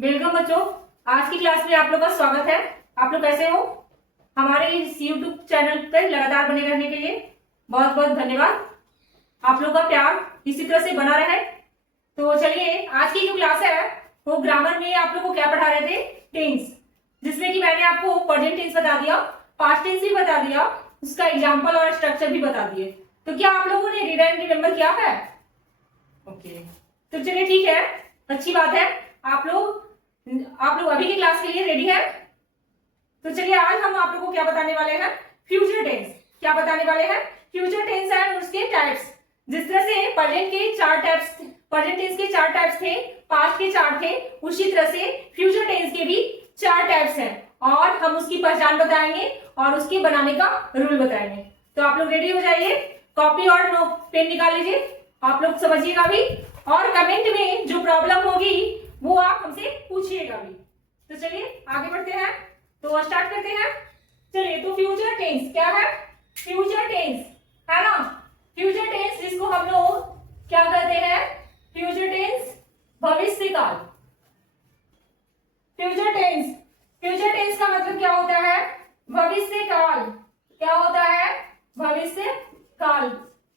Welcome बच्चों। आज की क्लास में आप लोग का स्वागत है। आप लोग कैसे हो? हमारे इस यूट्यूब चैनल पर लगातार बने रहने के लिए बहुत बहुत धन्यवाद। आप लोग का प्यार इसी तरह से बना रहे। तो चलिए, आज की जो क्लास है वो ग्रामर में आप लोग को क्या पढ़ा रहे थे? टेंस, जिसमें कि मैंने आपको प्रेजेंट टेंस बता दिया, पास्ट टेंस भी बता दिया, उसका एग्जाम्पल और स्ट्रक्चर भी बता दिए। तो क्या आप लोगों ने रीड एंड रिमेम्बर किया है? ओके, तो चलिए ठीक है, अच्छी बात है। आप लोग अभी की क्लास के लिए रेडी है? तो चलिए, आज हम आप लोगों को क्या बताने वाले हैं? Future tense. क्या बताने वाले हैं? फ्यूचर टेंस एंड उसके टाइप्स। जिस तरह से प्रेजेंट टेंस के 4 टाइप्स थे, पास्ट के 4 थे, उसी तरह से फ्यूचर टेंस के भी 4 टाइप्स हैं और हम उसकी पहचान बताएंगे और उसके बनाने का रूल बताएंगे। तो आप लोग रेडी हो जाइए, कॉपी और पेन निकाल लीजिए, आप लोग समझिएगा भी और कमेंट में जो प्रॉब्लम होगी वो आप हमसे पूछिएगा भी। तो चलिए आगे बढ़ते हैं, तो स्टार्ट करते हैं। चलिए, तो फ्यूचर टेंस क्या है? फ्यूचर टेंस है ना, फ्यूचर टेंस जिसको हम लोग क्या कहते हैं? फ्यूचर टेंस भविष्य काल। फ्यूचर टेंस का मतलब क्या होता है? भविष्य काल। क्या होता है? भविष्य काल।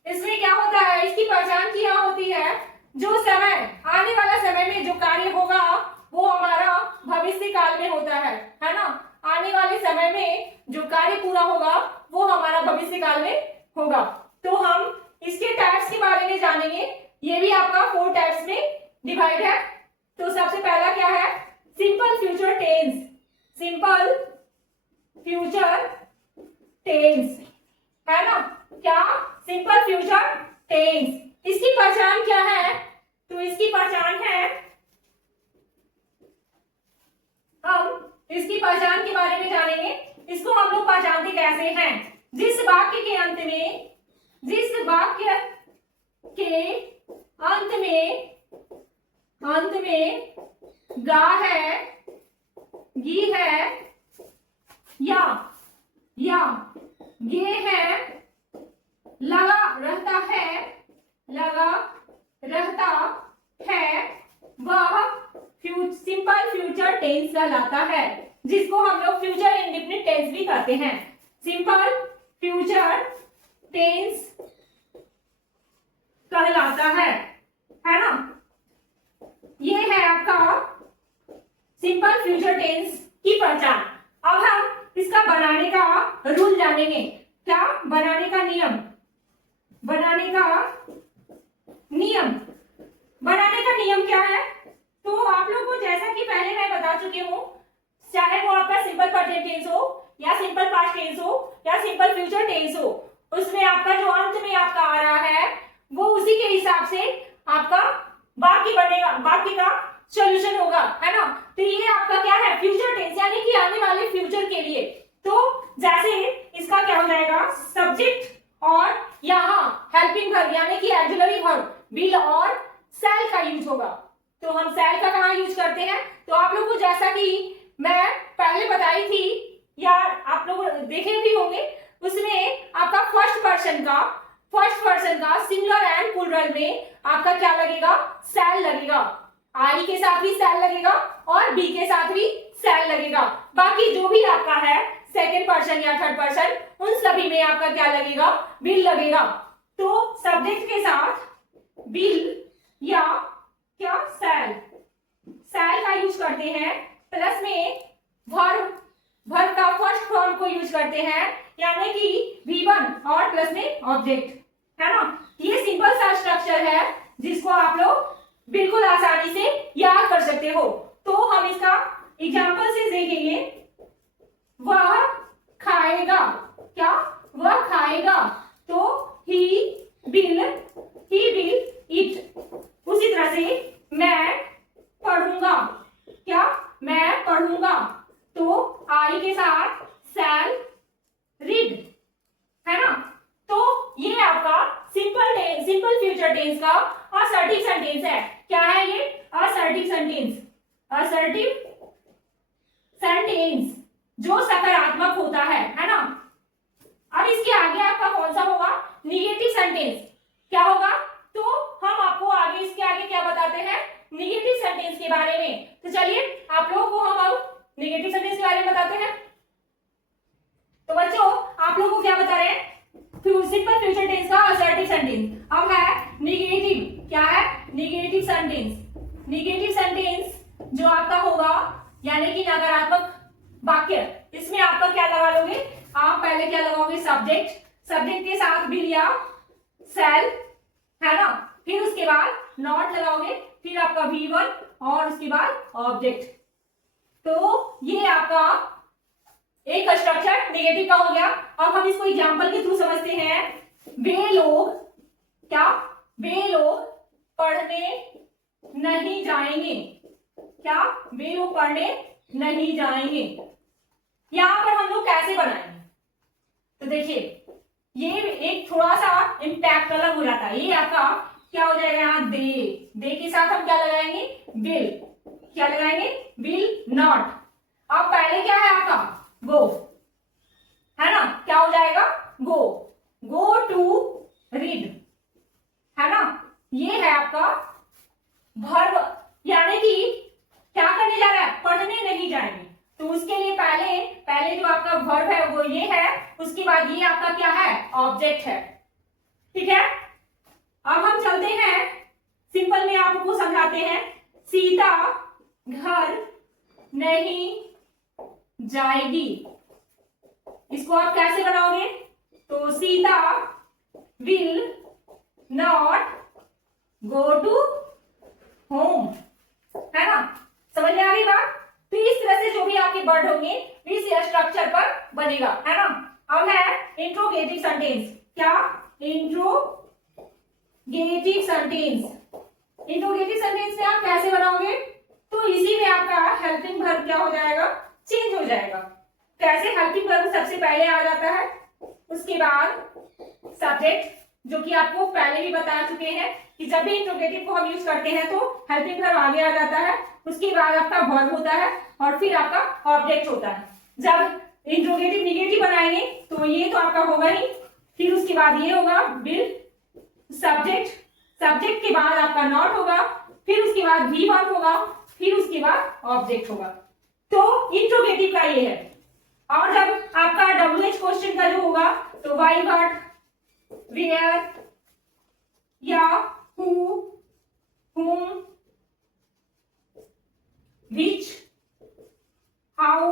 इसमें क्या होता है? इसकी पहचान क्या होती है? जो समय, आने वाला समय में जो कार्य होगा वो हमारा भविष्य काल में होता है ना। आने वाले समय में जो कार्य पूरा होगा वो हमारा भविष्य काल में होगा। तो हम इसके टाइप्स के बारे में जानेंगे। ये भी आपका 4 टाइप्स में डिवाइड है। तो सबसे पहला क्या है? Simple future tense. Simple future tense है ना। क्या? Simple future tense. इसकी पहचान क्या है? तो इसकी पहचान है, हम इसकी पहचान के बारे में जानेंगे। इसको हम लोग पहचानते कैसे हैं? जिस वाक्य के अंत में गा है, गी है या गे है, लगा रहता है, वह सिंपल फ्यूचर टेंस कहलाता है, जिसको हम लोग फ्यूचर इंडेफिनिट टेंस भी कहते हैं। सिंपल फ्यूचर टेंस कहलाता है ना। ये है आपका सिंपल फ्यूचर टेंस की पहचान। अब हम इसका बनाने का रूल जानेंगे। क्या? बनाने का नियम। बनाने का नियम क्या है? तो आप लोगों को जैसा कि पहले मैं बता चुकी हूँ, चाहे वो आपका सिंपल प्रेजेंट टेंस हो या सिंपल पास्ट टेंस हो या सिंपल फ्यूचर टेंस हो, उसमें आपका जो अंत में आपका आ रहा है वो उसी के हिसाब से आपका बाकी बनेगा, बाकी का सॉल्यूशन होगा, है ना। तो ये आपका क्या है? फ्यूचर टेंस, यानी कि आने वाले फ्यूचर के लिए। तो जैसे इसका क्या हो जाएगा? सब्जेक्ट और यहाँ हेल्पिंग वर्ब यानी कि ऑक्सिलरी वर्ब विल और शैल का यूज होगा। तो हम शैल का कहाँ यूज करते हैं? तो आप लोग को जैसा कि मैं पहले बताई थी या आप लोग देखे भी होंगे, उसमें आपका फर्स्ट पर्सन का सिंगुलर एंड प्लूरल में आपका क्या लगेगा? शैल लगेगा। आई के साथ भी शैल लगेगा और बी के साथ भी शैल लगेगा। बाकी जो भी आपका है सेकंड पर्सन या थर्ड पर्सन, उन सभी में आपका क्या लगेगा? विल लगेगा। तो सब्जेक्ट के साथ विल या क्या शैल का यूज करते हैं। प्लस में वर्ब का फर्स्ट फॉर्म को यूज करते हैं, यानी कि V1 और प्लस में ऑब्जेक्ट, है ना। ये सिंपल सा स्ट्रक्चर है जिसको आप लोग बिल्कुल आसानी से याद कर सकते हो। तो हम इसका एग्जांपल से देखेंगे। वह खाएगा। क्या? वह खाएगा। तो ही विल ईट। उसी तरह से मैं पढ़ूंगा। क्या? मैं पढ़ूंगा। तो आई के साथ शैल रीड, है ना। तो ये आपका सिंपल फ्यूचर टेंस का असर्टिव सेंटेंस है। क्या है ये? असर्टिव सेंटेंस जो सकारात्मक होता है ना। अब इसके आगे आपका कौन सा होगा? Negative sentence. क्या होगा? तो हम आपको आगे इसके आगे क्या बताते हैं? निगेटिव सेंटेंस के बारे में। तो चलिए आप लोगों को हम अब निगेटिव सेंटेंस के बारे में बताते हैं। तो बच्चों आप लोगों को क्या बता रहे हैं, सिंपल फ्यूचर टेंस का असर्टिव सेंटेंस। अब है निगेटिव, क्या है, निगेटिव सेंटेंस। निगेटिव सेंटेंस जो आपका होगा यानी कि नकारात्मक वाक्य, इसमें आपका क्या लगा लोगे, आप पहले क्या लगाओगे, सब्जेक्ट, सब्जेक्ट के साथ भी लिया सेल, है ना, फिर उसके बाद नॉट लगाओगे, फिर आपका V1 और उसके बाद ऑब्जेक्ट। तो ये आपका एक स्ट्रक्चर निगेटिव का हो गया। अब हम इसको एग्जांपल के थ्रू समझते हैं। वे लोग, क्या, वे लोग पढ़ने नहीं जाएंगे, क्या, वे लोग पढ़ने नहीं जाएंगे। यहां पर हम लोग कैसे बनाएंगे, तो देखिए ये एक थोड़ा सा इम्पैक्ट अलग हो जाता है। ये आपका क्या हो जाएगा, यहाँ दे के साथ हम क्या लगाएंगे, विल, क्या लगाएंगे, विल नॉट। अब पहले क्या है आपका, गो, है ना, क्या हो जाएगा, गो, गो टू रीड, है ना, ये है आपका वर्ब, यानी कि क्या करने जा रहा है, पढ़ने नहीं जाएंगे। तो उसके लिए पहले पहले जो आपका वर्ब है वो ये है, उसके बाद ये आपका क्या है, ऑब्जेक्ट है, ठीक है। अब हम चलते हैं सिंपल में, आपको समझाते हैं। सीता घर नहीं जाएगी, इसको आप कैसे बनाओगे, तो Sita will not go to home, है ना, समझ में आ गई बात। तो इस तरह से जो भी आपके वर्ड होंगे इस स्ट्रक्चर पर बनेगा, है ना। अब है इंट्रोगेटिव सेंटेंस, क्या, इंट्रोगेटिव सेंटेंस। इंट्रोगेटिव सेंटेंस में आप कैसे बनाओगे, तो इसी में आपका हेल्पिंग वर्ब क्या हो जाएगा, चेंज हो जाएगा। कैसे, हेल्पिंग वर्ब सबसे पहले आ जाता है, उसके बाद सब्जेक्ट, जो कि आपको पहले भी बता चुके हैं कि जब भी इंट्रोगेटिव को हम यूज करते हैं तो हेल्पिंग वर्ब आगे आ जाता है, उसके बाद आपका वर्ब होता है और फिर आपका ऑब्जेक्ट होता है। जब इंट्रोगेटिव निगेटिव बनाएंगे तो ये तो आपका होगा ही, फिर उसके बाद ये होगा विल, सब्जेक्ट, सब्जेक्ट के बाद आपका नॉट होगा, फिर उसके बाद V1 होगा, फिर उसके बाद ऑब्जेक्ट होगा। तो इंट्रोगेटिव का ये है। और जब आपका WH क्वेश्चन का जो होगा तो वाई, व्हाट, वेयर या हु, whom, which, how,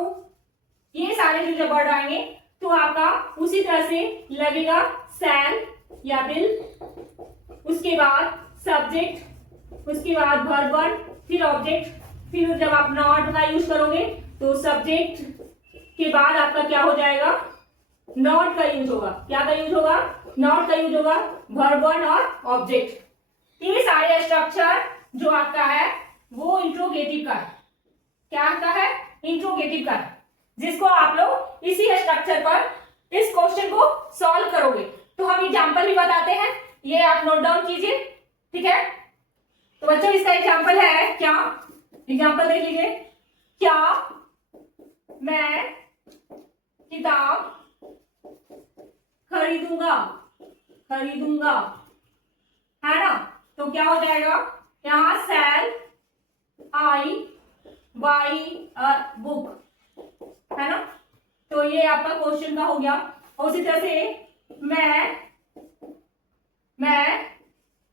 ये सारे जो वर्ड आएंगे तो आपका उसी तरह से लगेगा शैल या विल, उसके बाद सब्जेक्ट, उसके बाद वर्ब 1, फिर ऑब्जेक्ट, फिर जब आप नॉट का यूज करोगे तो सब्जेक्ट के बाद आपका क्या हो जाएगा, नॉट का यूज होगा, क्या का यूज होगा, नॉट का यूज होगा, वर्ब 1 और ऑब्जेक्ट। ये सारे स्ट्रक्चर जो आपका है वो इंट्रोगेटिव का है, क्या का है, इंट्रोगेटिव का है, जिसको आप लोग इसी स्ट्रक्चर पर इस क्वेश्चन को सॉल्व करोगे। तो हम एग्जांपल भी बताते हैं, ये आप नोट डाउन कीजिए, ठीक है। तो बच्चों इसका एग्जांपल है, क्या, एग्जांपल देख लीजिए, क्या मैं किताब खरीदूंगा, खरीदूंगा, है ना, तो क्या हो जाएगा, यहां शैल आई बाई अ बुक, है ना, तो ये आपका क्वेश्चन का हो गया। और उसी तरह से मैं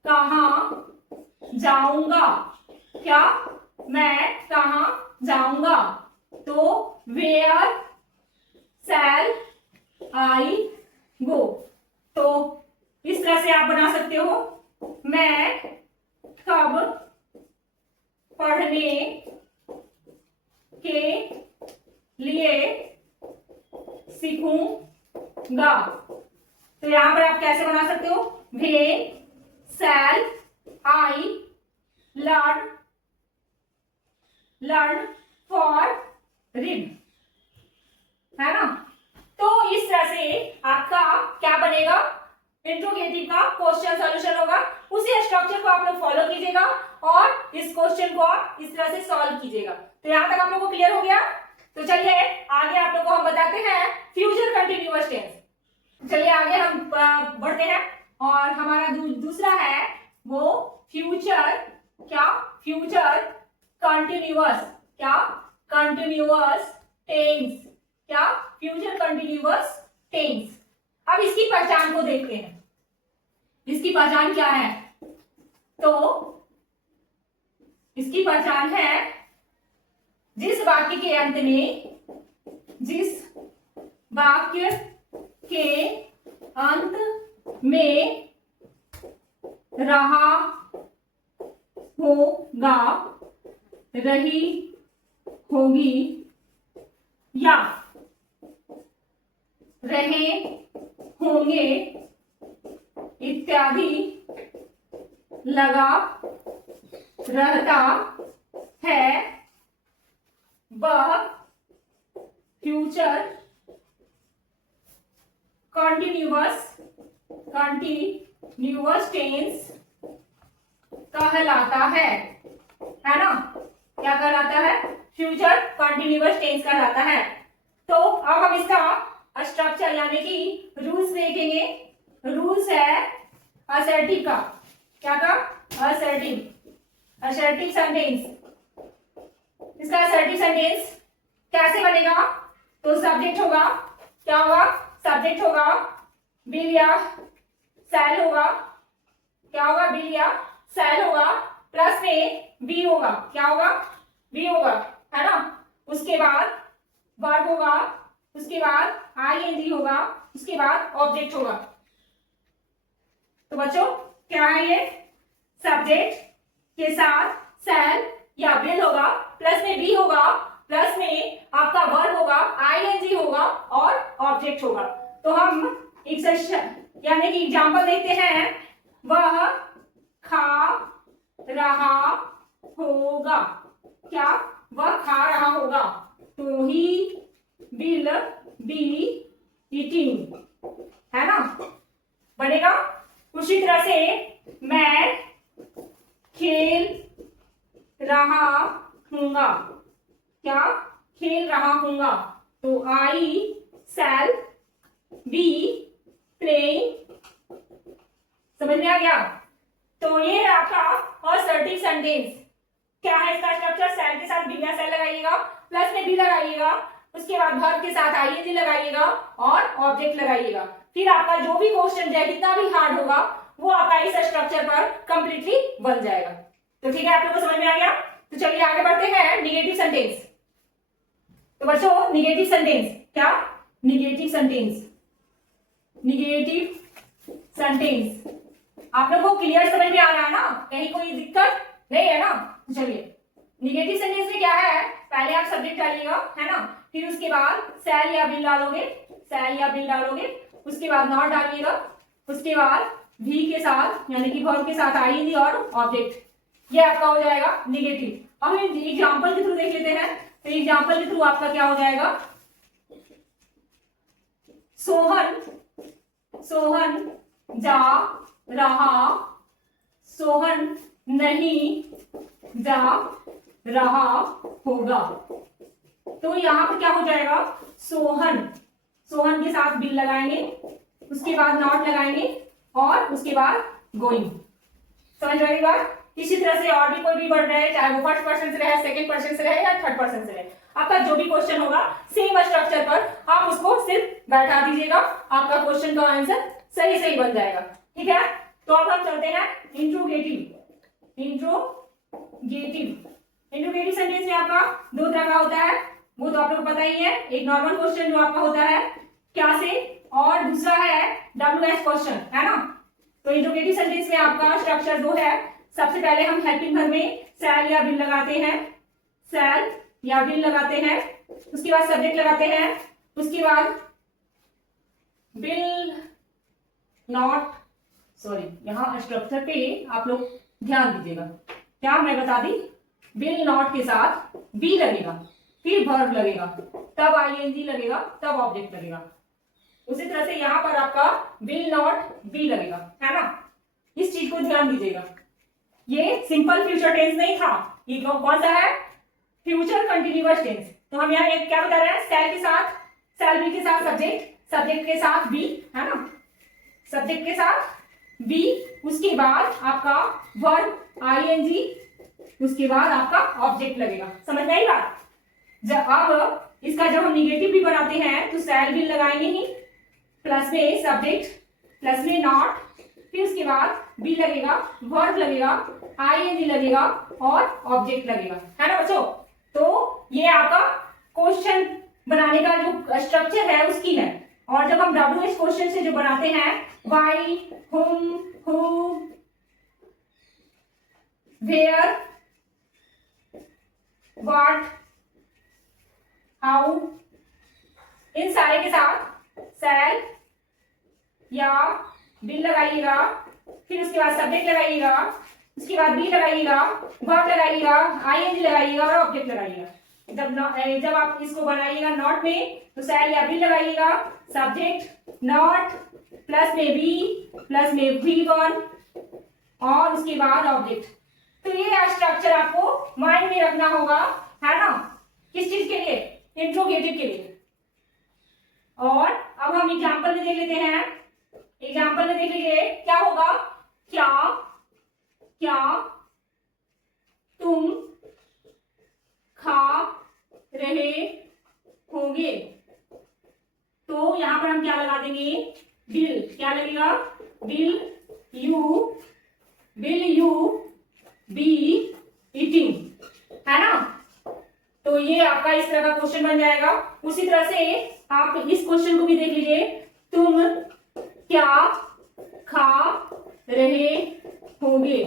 कहां जाऊंगा, क्या, मैं कहां जाऊंगा, तो वेयर शैल आई गो। तो इस तरह से आप बना सकते हो, मैं कब पढ़ने के लिए सीखूंगा। तो यहां पर आप कैसे बना सकते हो, वे शैल आई लर्न फॉर रीड, है ना। तो इस तरह से आपका क्या बनेगा, इंट्रोगेटिव का क्वेश्चन सॉल्यूशन होगा। उसी स्ट्रक्चर को आप लोग फॉलो कीजिएगा और इस क्वेश्चन को आप इस तरह से सॉल्व कीजिएगा। तो यहां तक आप लोगों को क्लियर हो गया। तो चलिए आगे आप लोग को हम बताते हैं फ्यूचर कंटिन्यूअस टेंस। चलिए आगे हम बढ़ते हैं और हमारा दूसरा है वो फ्यूचर क्या, फ्यूचर कंटिन्यूअस, क्या, कंटिन्यूअस टेंस, क्या, फ्यूचर कंटिन्यूअस टेंस। अब इसकी पहचान को देखते हैं, इसकी पहचान क्या है। तो इसकी पहचान है जिस वाक्य के अंत में, जिस वाक्य के अंत में रहा होगा, रही होगी या रहे होंगे इत्यादि लगा रहता है, वह फ्यूचर कंटिन्यूअस टेंस कहलाता है ना। क्या कहलाता है, फ्यूचर कंटिन्यूअस टेंस कहलाता है। तो अब हम इसका स्ट्रक्चर यानी कि रूल्स देखेंगे। रूल्स है असर्टिव का, क्या का, असर्टिव सेंटेंस। इसका असर्टिव सेंटेंस कैसे बनेगा, तो सब्जेक्ट होगा, क्या होगा, सब्जेक्ट होगा, विल या शैल होगा, क्या होगा, विल या शैल होगा, प्लस में बी होगा, क्या होगा, बी होगा, है ना। उसके बाद वर्ब होगा, उसके बाद आईएनजी होगा, उसके बाद ऑब्जेक्ट होगा। तो बच्चों क्या है ये, सब्जेक्ट के साथ शैल या विल होगा, प्लस में बी होगा, प्लस में आपका वर्ब होगा, आईएनजी होगा और ऑब्जेक्ट होगा। तो हम एक यानी कि एग्जांपल देखते हैं, वह खा रहा होगा, क्या, वह खा रहा होगा, तो ही विल बी ईटिंग, है ना, बनेगा। उसी तरह से मैं खेल रहा हूंगा, क्या, खेल रहा हूंगा, तो आई शैल बी प्लेइंग। समझ में आ गया। तो ये आपका असर्टिव सेंटेंस। क्या है इसका स्ट्रक्चर, शैल के साथ बी या शैल लगाइएगा, प्लस में बी लगाइएगा, उसके बाद वर्ब के साथ आईएनजी लगाइएगा और ऑब्जेक्ट लगाइएगा। फिर आपका जो भी क्वेश्चन जाए, कितना भी हार्ड होगा, वो आपका इस स्ट्रक्चर पर कंप्लीटली बन जाएगा। तो ठीक है, आप लोगों को समझ में आ गया। तो चलिए आगे बढ़ते हैं, निगेटिव सेंटेंस। तो बच्चों निगेटिव सेंटेंस, क्या, निगेटिव सेंटेंस, निगेटिव सेंटेंस आप लोगों को क्लियर समझ में आ रहा है ना, कहीं कोई दिक्कत नहीं है ना। तो चलिए निगेटिव सेंटेंस में क्या है, पहले आप सब्जेक्ट डालिएगा, है ना, फिर उसके बाद शैल या विल डालोगे, शैल या विल डालोगे, उसके बाद नॉट डालिएगा, उसके बाद भी के साथ यानी कि वर्ब के साथ आईएनजी और ऑब्जेक्ट, ये आपका हो जाएगा निगेटिव। अब हम एग्जांपल के थ्रू देख लेते हैं। तो एग्जांपल के थ्रू आपका क्या हो जाएगा, सोहन जा रहा, सोहन नहीं जा रहा होगा। तो यहाँ पर क्या हो जाएगा, सोहन के साथ बिल लगाएंगे, उसके बाद नॉट लगाएंगे और उसके बाद गोइंग। समझ रही बात। इसी तरह से और भी कोई भी वर्ड रहे, चाहे वो फर्स्ट पर्सन से रहे, सेकंड पर्सन से रहे या थर्ड पर्सन से रहे, आपका जो भी क्वेश्चन होगा सेम स्ट्रक्चर पर आप उसको सिर्फ बैठा दीजिएगा, आपका क्वेश्चन का आंसर सही सही बन जाएगा। ठीक है, तो अब हम चलते हैं इंट्रोगेटिव सेंटेंस में आपका दो तरह का होता है, वो तो आप लोग को पता ही है। एक नॉर्मल क्वेश्चन जो आपका होता है क्या से, और दूसरा है WH क्वेश्चन, है ना। तो इंट्रोगेटिव सेंटेंस में आपका स्ट्रक्चर दो है। सबसे पहले हम हेल्पिंग वर्ब में शैल या विल लगाते हैं, शैल या विल लगाते हैं, उसके बाद सब्जेक्ट लगाते हैं, उसके बाद विल नॉट, सॉरी यहाँ स्ट्रक्चर पे आप लोग ध्यान दीजिएगा, क्या मैं बता दी, विल नॉट के साथ बी लगेगा, फिर वर्ब लगेगा, तब आईएनजी लगेगा, तब ऑब्जेक्ट लगेगा। उसी तरह से यहाँ पर आपका विल नॉट बी लगेगा, है ना। इस चीज को ध्यान दीजिएगा। ये सिंपल फ्यूचर टेंस नहीं था, ये कौन सा है, फ्यूचर कंटिन्यूअस टेंस। तो हम यहाँ क्या बता रहे हैं, शैल के साथ, शैल बी के साथ सब्जेक्ट, सब्जेक्ट के साथ बी, है ना, सब्जेक्ट के साथ बी, उसके बाद आपका वर्ब आईएनजी, उसके बाद आपका ऑब्जेक्ट लगेगा। समझ में आई बात? अब इसका जब हम निगेटिव भी बनाते हैं तो शैल विल लगाएंगे ही, प्लस में सब्जेक्ट, प्लस में नॉट, फिर उसके बाद बी लगेगा, वर्ब लगेगा, आईएनजी लगेगा और ऑब्जेक्ट लगेगा, है ना बच्चों? तो ये आपका क्वेश्चन बनाने का जो स्ट्रक्चर है उसकी है। और जब हम WH क्वेश्चन से जो बनाते हैं, व्हाई, हुम, हु, वेयर, व्हाट, हाउ, इन सारे के साथ शैल या विल लगाइएगा, फिर उसके बाद सब्जेक्ट लगाइएगा, उसके बाद बी लगाइएगा, वर्ब लगाइएगा, आईएनजी लगाइएगा और ऑब्जेक्ट लगाइएगा। जब आप इसको बनाइएगा नॉट में तो शैल या विल लगाइएगा, सब्जेक्ट नॉट, प्लस में बी, प्लस में V1 और उसके बाद ऑब्जेक्ट। तो ये स्ट्रक्चर आपको माइंड में रखना होगा, है ना? किस चीज के लिए? इंट्रोगेटिव के लिए। और अब हम एग्जाम्पल में देख लेते हैं। एग्जाम्पल में देख लीजिए क्या होगा। क्या क्या तुम खा रहे होंगे? तो यहां पर हम क्या लगा देंगे? विल। क्या लगेगा? विल यू बी ईटिंग, है ना? तो ये आपका इस तरह का क्वेश्चन बन जाएगा। उसी तरह से आप इस क्वेश्चन को भी देख लीजिए। तुम क्या खा रहे होंगे?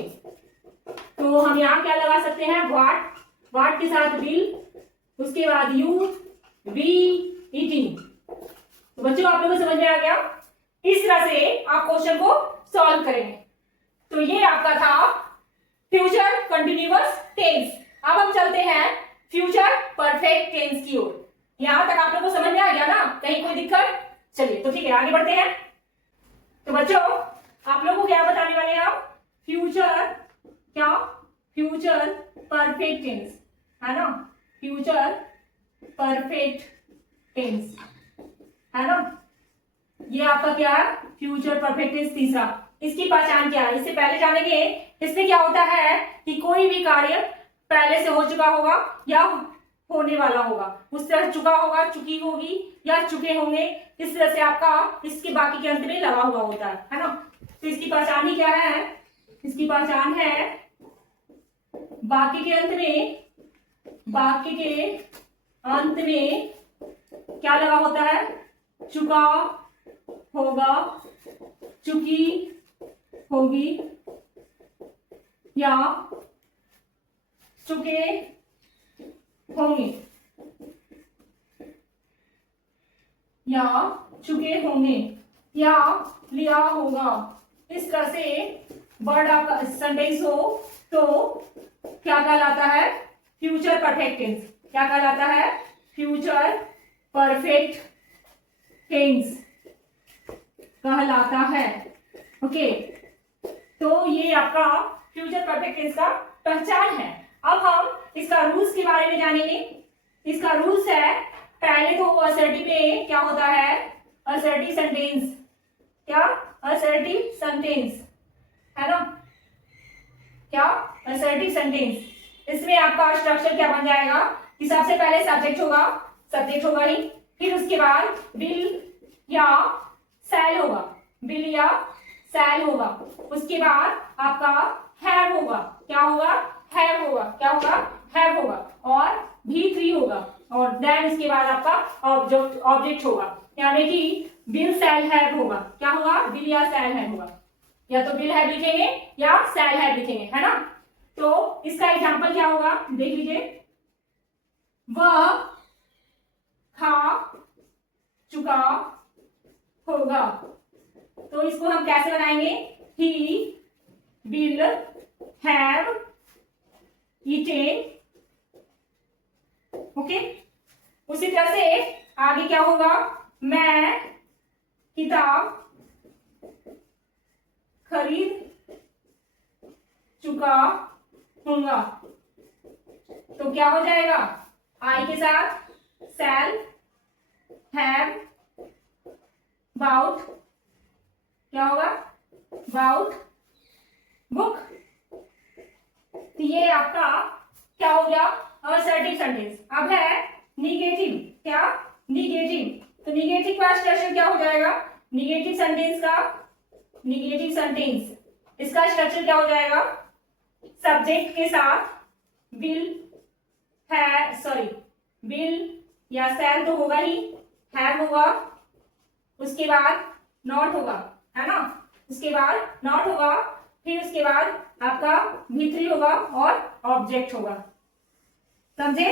तो हम यहाँ क्या लगा सकते हैं? व्हाट के साथ विल, उसके बाद यू बी ईटिंग। तो बच्चों आप लोगों को समझ में आ गया? इस तरह से आप क्वेश्चन को सॉल्व करेंगे। तो ये आपका था फ्यूचर कंटिन्यूअस टेंस। अब हम चलते हैं फ्यूचर परफेक्ट टेंस की ओर। यहां तक आप लोगों को समझ में आ गया ना? कहीं कोई दिक्कत? चलिए तो ठीक है, आगे बढ़ते हैं। तो बच्चों आप लोगों को क्या बताने वाले हैं? आप फ्यूचर परफेक्ट टेंस, है ना? फ्यूचर परफेक्ट टेंस, है ना? ये आपका क्या है? फ्यूचर परफेक्ट टेंस तीसरा। इसकी पहचान क्या है? इससे पहले जानेंगे इसमें क्या होता है कि कोई भी कार्य पहले से हो चुका होगा या होने वाला होगा, उस तरह चुका होगा, चुकी होगी या चुके होंगे, इस तरह से आपका इसके बाकी के अंत में लगा हुआ होता है ना? तो इसकी पहचान ही क्या है? इसकी पहचान है बाकी के अंत में क्या लगा होता है? चुका होगा, चुकी होगी या चुके होंगे या चुके होंगे या लिया होगा। इस तरह से वर्ड आपका सेंटेंस हो तो क्या कहलाता है? Future perfect tense. क्या कहलाता है? फ्यूचर परफेक्ट टेंस कहलाता है। ओके, तो ये आपका फ्यूचर परफेक्ट टेंस का पहचान है। अब हम इसका रूल्स के बारे में जानेंगे। इसका रूल्स है, पहले तो असर्टिव में क्या होता है? Assertive sentence. क्या? असर्टिव सेंटेंस, है ना? क्या? Assertive sentence. इसमें आपका स्ट्रक्चर क्या बन जाएगा कि सबसे पहले सब्जेक्ट होगा ही, फिर उसके बाद विल या शैल होगा, उसके बाद आपका हैव होगा। क्या होगा? हैव होगा और V3 होगा और देन इसके बाद आपका ऑब्जेक्ट होगा, यानी कि विल शैल हैव होगा। क्या होगा? विल या शैल हैव होगा, या तो विल हैव लिखेंगे या शैल हैव लिखेंगे, है ना? तो इसका एग्जांपल क्या होगा देख लीजिए। वह खा चुका होगा। तो इसको हम कैसे बनाएंगे? He will have eaten. Okay, उसी तरह से आगे क्या होगा? मैं किताब खरीद चुका हूंगा। तो क्या हो जाएगा? आई के साथ शैल हैव बाउट, क्या होगा? बाउट बुक तो ये आपका क्या हो गया, असर्टिव सेंटेंस। अब है निगेटिव, क्या, निगेटिव। तो निगेटिव का स्ट्रक्चर क्या हो जाएगा, निगेटिव सेंटेंस का, निगेटिव सेंटेंस इसका स्ट्रक्चर क्या हो जाएगा, सब्जेक्ट के साथ विल है, सॉरी विल या शैल तो होगा ही, हैव होगा, उसके बाद नॉट होगा, है ना, उसके बाद नॉट होगा, फिर उसके बाद आपका V3 होगा और ऑब्जेक्ट होगा, समझे।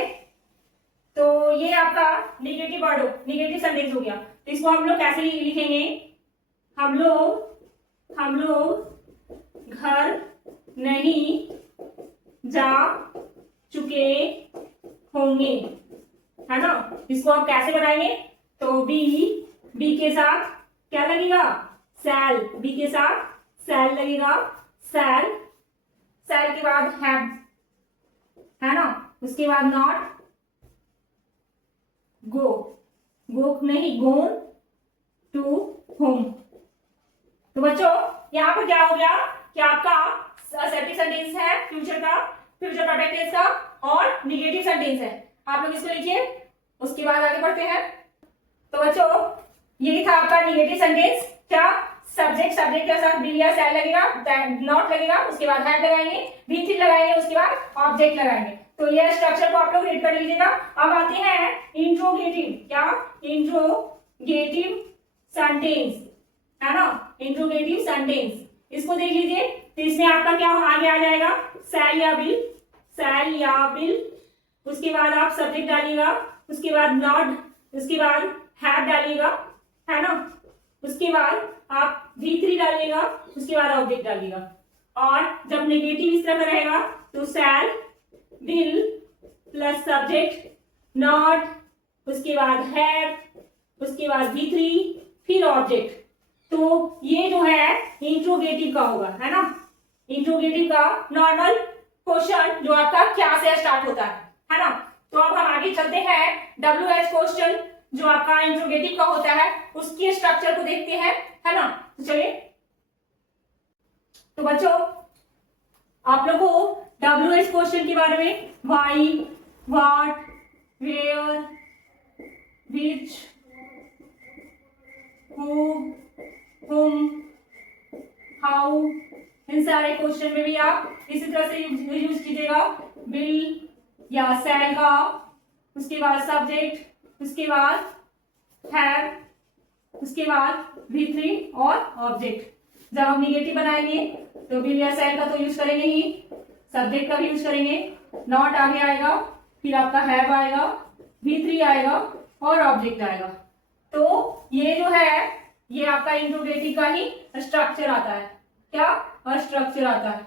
तो ये आपका निगेटिव वर्ड हो, निगेटिव सेंटेंस हो गया। तो इसको हम लोग कैसे लिखेंगे, हम लोग घर नहीं जा चुके होंगे, है ना। इसको आप कैसे बनाएंगे, तो बी के साथ क्या लगेगा, शैल, बी के साथ शैल लगेगा, शैल, शैल के बाद हैव, है ना, उसके बाद नॉट, गो नहीं, गोन टू होम। तो बच्चों यहाँ पर क्या हो गया कि आपका असर्टिव सेंटेंस है फ्यूचर का, फ्यूचर परफेक्ट टेंस का, और निगेटिव सेंटेंस है। आप लोग इसको लिखिए, उसके बाद आगे बढ़ते हैं। तो बच्चों यही था आपका निगेटिव सेंटेंस, क्या, सब्जेक्ट के साथ बी या शैल लगेगा, नॉट लगेगा, उसके बाद हैव लगाएंगे, V3 लगाएंगे, उसके बाद ऑब्जेक्ट लगाएंगे। तो ये स्ट्रक्चर को आप लोग रीड कर लीजिएगा। अब आते हैं इंट्रोगेटिव, क्या, इंट्रोगेटिव सेंटेंस, है ना, इंट्रोगेटिव सेंटेंस। इसको देख लीजिए। तो इसमें आपका क्या आगे आ जाएगा, शैल या विल, शैल या विल, उसके बाद आप सब्जेक्ट डालिएगा, उसके बाद नॉट, उसके बाद हैव डालिएगा, है ना, उसके बाद आप V3 डालिएगा, उसके बाद ऑब्जेक्ट डालिएगा। और जब नेगेटिव इस तरह का रहेगा तो शैल, विल प्लस सब्जेक्ट, नॉट, उसके बाद हैव, उसके बाद V3, फिर ऑब्जेक्ट। तो ये जो है इंट्रोगेटिव का होगा, है ना। इंट्रोगेटिव का नॉर्मल क्वेश्चन जो आपका क्या से स्टार्ट होता है ना। तो अब हम आगे चलते हैं, WH क्वेश्चन जो आपका इंट्रोगेटिव का होता है उसके स्ट्रक्चर को देखते हैं, है ना। तो चलिए, तो बच्चों आप लोगों को WH क्वेश्चन के बारे में why, what, where, which, who, whom, how, इन सारे क्वेश्चन में भी आप इसी तरह से यूज कीजिएगा, विल या शैल का, उसके बाद सब्जेक्ट, उसके बाद हैव, उसके बाद V3 और ऑब्जेक्ट। जब हम निगेटिव बनाएंगे तो विल या शैल का तो यूज करेंगे ही, सब्जेक्ट का भी यूज करेंगे, नॉट आगे आएगा, फिर आपका हैव आएगा, V3 आएगा और ऑब्जेक्ट आएगा। तो ये जो है ये आपका इंट्रोगेटिव का ही स्ट्रक्चर आता है, क्या, स्ट्रक्चर आता है।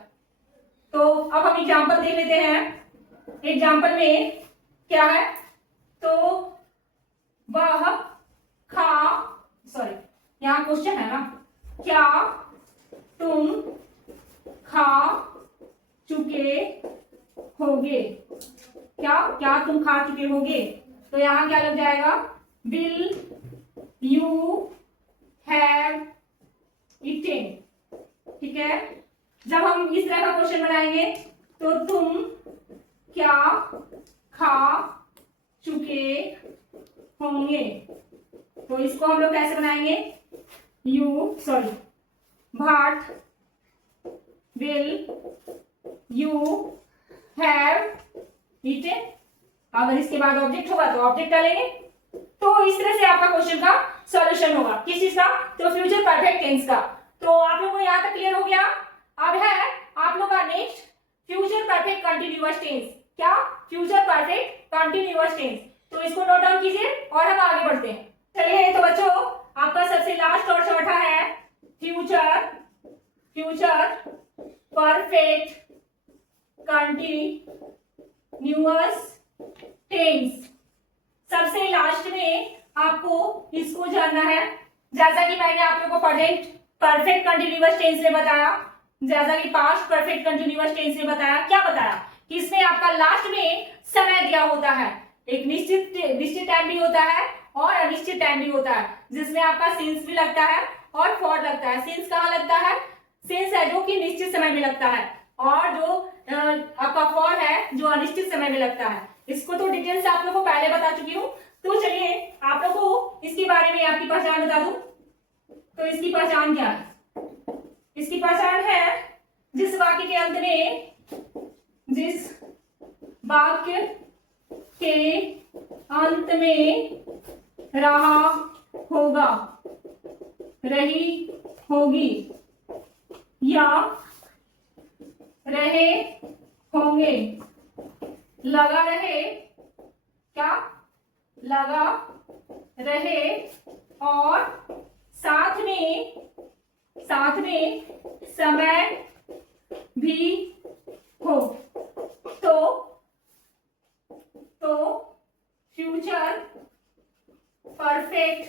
तो अब हम एग्जांपल देख लेते हैं। एग्जांपल में क्या है, तो वह यहाँ क्वेश्चन है ना, क्या तुम खा चुके होगे, क्या तुम खा चुके होगे। तो यहाँ क्या लग जाएगा, विल यू हैव ईटेन, ठीक है। जब हम इस तरह का क्वेश्चन बनाएंगे तो तुम क्या खा चुके होंगे, तो इसको हम लोग कैसे बनाएंगे, what will you have eaten. अगर इसके बाद ऑब्जेक्ट होगा तो ऑब्जेक्ट डालेंगे। तो इस तरह से आपका क्वेश्चन का सॉल्यूशन होगा। किस चीज का, तो फ्यूचर परफेक्ट टेंस का। तो आप लोगों को यहाँ तक क्लियर हो गया। अब है आप लोग का next future perfect continuous tense, क्या, फ्यूचर परफेक्ट कंटिन्यूअस टेंस। तो इसको नोट डाउन कीजिए और हम आगे बढ़ते हैं। चलिए, तो बच्चों आपका सबसे लास्ट और चौथा है फ्यूचर परफेक्ट कंटिन्यूअस टेंस। सबसे लास्ट में आपको इसको जानना है। जैसा कि मैंने आप लोगों को प्रेजेंट परफेक्ट कंटिन्यूअस टेंस में बताया, जैसा कि पास्ट परफेक्ट कंटिन्यूअस टेंस में बताया, क्या बताया कि इसमें आपका लास्ट में समय दिया होता है। एक निश्चित टाइम भी होता है और अनिश्चित टाइम भी होता है, जिसमें आपका सिंस भी लगता है और फॉर लगता है। सिंस कहाँ लगता है, सिंस है जो कि निश्चित समय में लगता है, और जो आपका फॉर है जो अनिश्चित समय में लगता है। इसको तो डिटेल से आप लोगों को पहले बता चुकी हूँ। तो चलिए आप लोगों को इसके बारे में आपकी पहचान बता दूं। तो इसकी पहचान क्या है? इसकी पहचान है जिस वाक्य के अंत में रहा होगा, रही होगी या रहे होंगे, लगा रहे, क्या लगा रहे और साथ में समय भी हो तो फ्यूचर परफेक्ट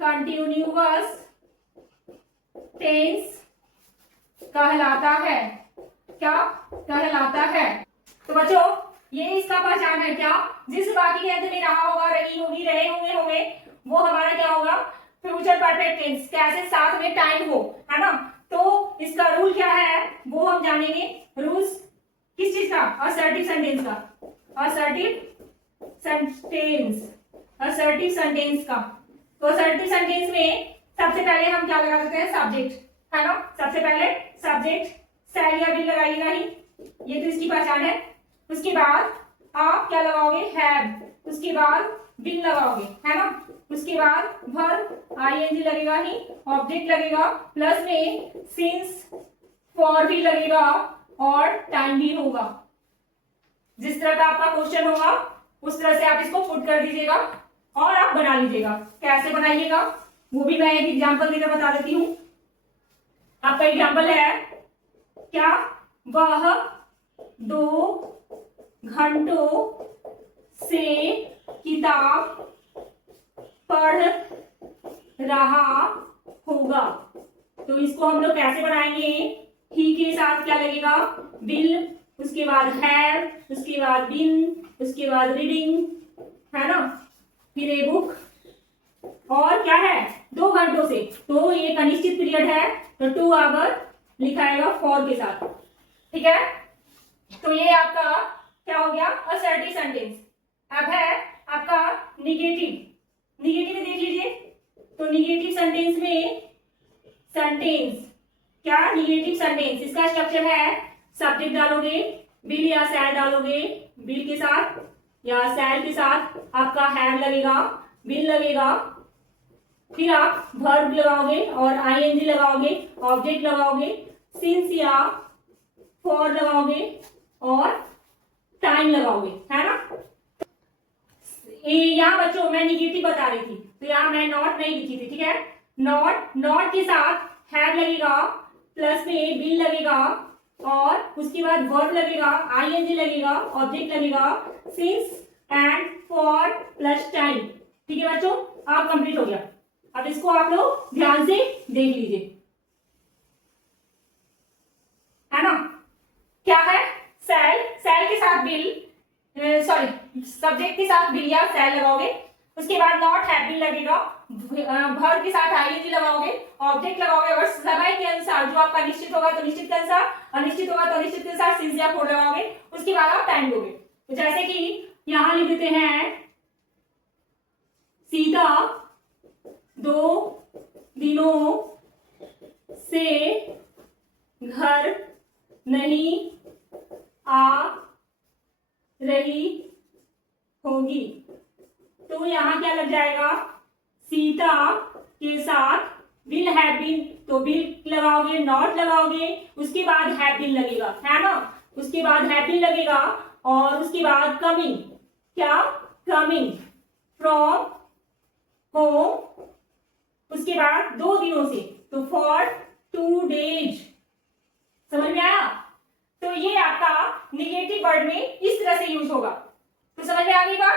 कंटिन्यूअस टेंस कहलाता है। क्या कहलाता है? तो बच्चों ये इसका पहचान है। क्या? जिस वाक्य के अंत में रहा होगा, रही होगी, रहे होंगे वो हमारा क्या होगा? Future perfect tense. कैसे? साथ में टाइम हो, है ना। तो इसका रूल क्या है वो हम जानेंगे। रूल्स किस चीज का? असर्टिव सेंटेंस का। असर्टिव सेंटेंस का। तो असर्टिव सेंटेंस में सबसे पहले हम क्या लगा सकते हैं? सब्जेक्ट, है ना। सबसे पहले सब्जेक्ट शैल या बिल लगाइएगा ही, ये तो इसकी पहचान है। उसके बाद आप क्या लगाओगे? हैव। उसके बाद बिल लगाओगे, है ना। उसके बाद वर्ब आईएनजी लगेगा ही, ऑब्जेक्ट लगेगा, प्लस में सिंस, फॉर भी लगेगा और टाइम भी होगा। जिस तरह का आपका क्वेश्चन होगा उस तरह से आप इसको पुट कर दीजिएगा और आप बना लीजिएगा। कैसे बनाइएगा वो भी मैं एक एग्जांपल देकर बता देती हूँ। आपका एग्जांपल है, क्या वह 2 घंटों से किताब पढ़ रहा होगा। तो इसको हम लोग कैसे बनाएंगे? ही के साथ क्या लगेगा? बिल, उसके बाद हैव, उसके बाद बिन, उसके बाद रीडिंग, है ना। फिर ए बुक, और क्या है? 2 घंटों से, तो ये अनिश्चित पीरियड है तो 2 आवर लिखाएगा फॉर के साथ, ठीक है। तो ये आपका क्या हो गया? Assertive sentence. अब है आपका निगेटिव में देख लीजिए। तो निगेटिव सेंटेंस में क्या? निगेटिव सेंटेंस इसका स्ट्रक्चर है, सब्जेक्ट डालोगे, बिल या सैल डालोगे, बिल के साथ या सैल के साथ आपका हैव लगेगा, बिल लगेगा, फिर आप वर्ब लगाओगे और आईएनजी लगाओगे, ऑब्जेक्ट लगाओगे, सिंस या फॉर लगाओगे और टाइम लगाओगे, है ना। यहाँ बच्चों मैं निगेटिव बता रही थी तो यहाँ मैं नॉट नहीं लिखी थी, ठीक है। नॉट के साथ हैव लगेगा, प्लस में बिल लगेगा और उसके बाद वर्ब लगेगा, आईएनजी लगेगा, ऑब्जेक्ट लगेगा, since and for plus time, ठीक है बच्चों। आप कंप्लीट हो गया। अब इसको आप लोग ध्यान से देख लीजिए, है ना। क्या है? सेल के साथ बिल, सॉरी सब्जेक्ट के साथ बिल या सेल लगाओगे, उसके बाद नॉट हैव बिल लगेगा, वर्ब के साथ आईएनजी लगाओगे, ऑब्जेक्ट लगाओगे और समय के अनुसार जो आपका निश्चित होगा तो निश्चित के अनुसार, अनिश्चित होगा तो अनिश्चित के अनुसार सिंस या फॉर लगाओगे। उसके बाद आप टाइम दोगे। तो जैसे कि यहां लिख देते हैं, सीता 2 दिनों से घर नहीं आ रही होगी। तो यहां क्या लग जाएगा? सीता के साथ विल हैव बीन, तो विल लगाओगे, नॉट लगाओगे, उसके बाद हैव बीन लगेगा, है ना। उसके बाद हैव बीन लगेगा और उसके बाद कमिंग, क्या? कमिंग फ्रॉम होम, उसके बाद 2 दिनों से, तो फॉर 2 डेज। समझ में आया? तो ये आपका निगेटिव वर्ड में इस तरह से यूज होगा। तो समझ में आ गई बात?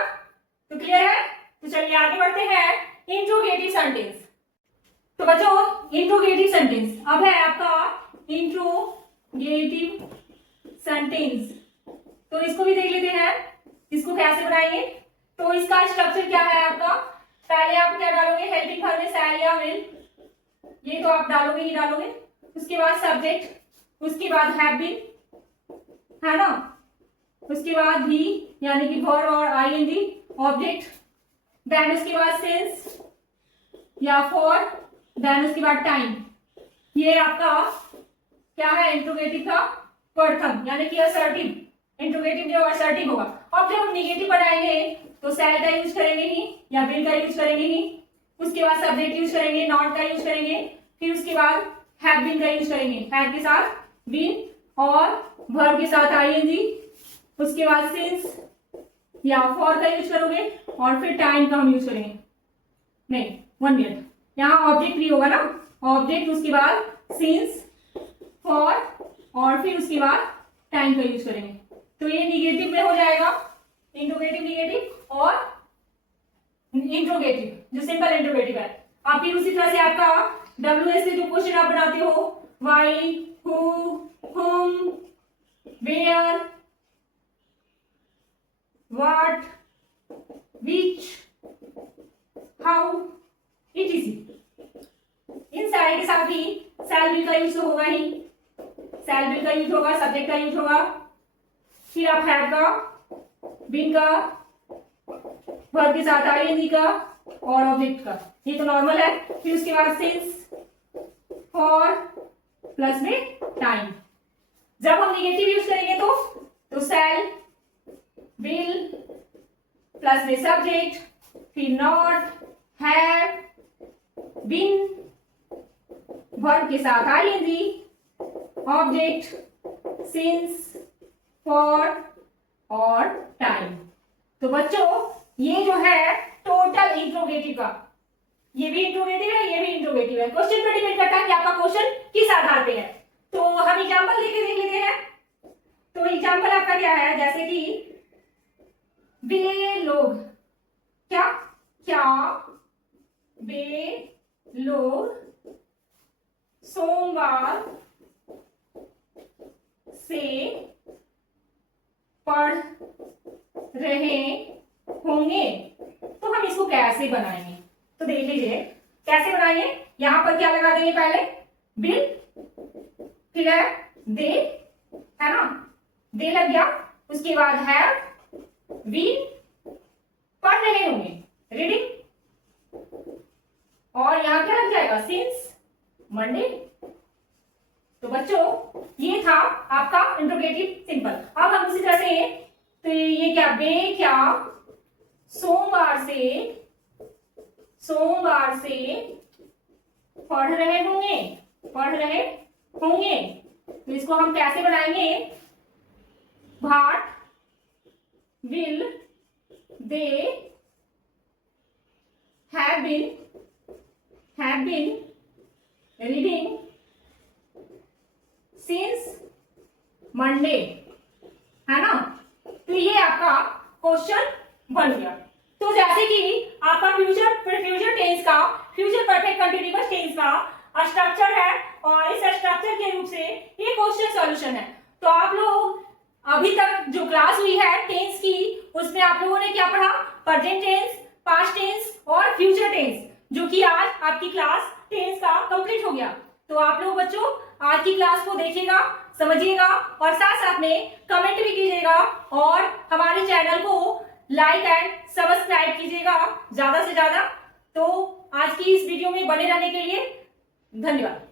तो क्लियर है? तो चलिए आगे बढ़ते हैं। Interrogative sentence. तो बच्चों इंट्रोगेटिव सेंटेंस अब है आपका इंट्रोगेटिव सेंटेंस। तो इसको भी देख लेते हैं, इसको कैसे बनाएंगे। तो इसका स्ट्रक्चर क्या है आपका? पहले आप क्या डालोगे? हेल्पिंग वर्ब में शैल या विल, ये तो आप डालोगे ही डालोगे। उसके बाद सब्जेक्ट, उसके बाद हैव बीन, है ना, उसके बाद भी यानी कि वर्ब और आईएनजी ऑब्जेक्ट, देन उसके बाद सिंस या फॉर, देन उसके बाद टाइम। ये आपका क्या है, इंट्रोगेटिव का प्रथम यानी कि असर्टिव। इंट्रोगेटिव जो असर्टिव होगा। अब जब हम निगेटिव बनाएंगे तो शैल का यूज करेंगे ही या विल का यूज करेंगे ही, उसके बाद सब्जेक्ट यूज करेंगे, नॉट का यूज करेंगे, फिर उसके बाद हैव बीन का यूज करेंगे, हैव के साथ बीन और वर्ब के साथ आईएनजी, उसके बाद सिंस या फॉर का यूज करोगे और फिर टाइम का हम यूज करेंगे। नहीं, 1 मिनट, यहाँ ऑब्जेक्ट भी होगा ना, ऑब्जेक्ट उसके बाद सिंस फॉर और फिर उसके बाद टाइम का यूज करेंगे। तो ये निगेटिव में हो जाएगा, इंट्रोगेटिव निगेटिव और इंट्रोगेटिव जो सिंपल इंट्रोगेटिव है। आप फिर उसी तरह से आपका WH से जो क्वेश्चन आप बनाते हो, why, who, whom, where, what, which, how, etc। इन सारे के साथ ही शैल विल का यूज तो होगा ही, शैल विल का यूज होगा, सब्जेक्ट का यूज होगा, फिर आप हैव का, बीन का, वर्ब के साथ आईएनजी का और ऑब्जेक्ट का, ये तो नॉर्मल है। फिर उसके बाद सिंस, फॉर प्लस में टाइम। जब हम निगेटिव यूज करेंगे तो शैल, विल प्लस में सब्जेक्ट, फिर नॉट, हैव, बीन, वर्ब के साथ आईएनजी, ऑब्जेक्ट, सिंस, फॉर और टाइम। तो बच्चों ये जो है टोटल इंट्रोगेटिव का, ये भी इंट्रोगेटिव है, ये भी इंट्रोगेटिव है। क्वेश्चन पर डिपेंड करता है कि आपका क्वेश्चन किस आधार पे है। तो हम एग्जांपल लेके देख लेते हैं। तो एग्जांपल आपका क्या है, जैसे कि वे लोग, क्या वे लोग सोमवार से पढ़ रहे होंगे। तो हम इसको कैसे बनाएंगे, तो देख लीजिए कैसे बनाएंगे। यहां पर क्या लगा देंगे, पहले बिल, फिर है दे, है ना, दे लग गया, उसके बाद है वी, पढ़ रहे होंगे, रीडिंग, और यहां क्या लग जाएगा, सिंस मंडे। तो बच्चों ये था आपका इंट्रोगेटिव सिंपल। अब हम उसी तरह से, तो ये क्या, वे क्या सोमवार से पढ़ रहे होंगे। तो इसको हम कैसे बनाएंगे, what will they have been reading since Monday, है ना। तो ये आपका क्वेश्चन बन गया। तो जैसे कि आपका फ्यूचर टेंस का, फ्यूचर परफेक्ट कंटीन्यूअस टेंस का स्ट्रक्चर है और इस स्ट्रक्चर के रूप से ये क्वेश्चन सॉल्यूशन है। तो आप लोग अभी तक जो क्लास हुई है टेंस की, उसमें आप लोगों ने क्या पढ़ा, प्रेजेंट टेंस, पास्ट टेंस और फ्यूचर टेंस, जो कि आज आपकी क्लास टेंस का कंप्लीट हो गया। तो आप लोग बच्चों आज की क्लास को देखिएगा, समझिएगा और साथ साथ में कमेंट भी कीजिएगा और हमारे चैनल को लाइक एंड सब्सक्राइब कीजिएगा ज्यादा से ज्यादा। तो आज की इस वीडियो में बने रहने के लिए धन्यवाद।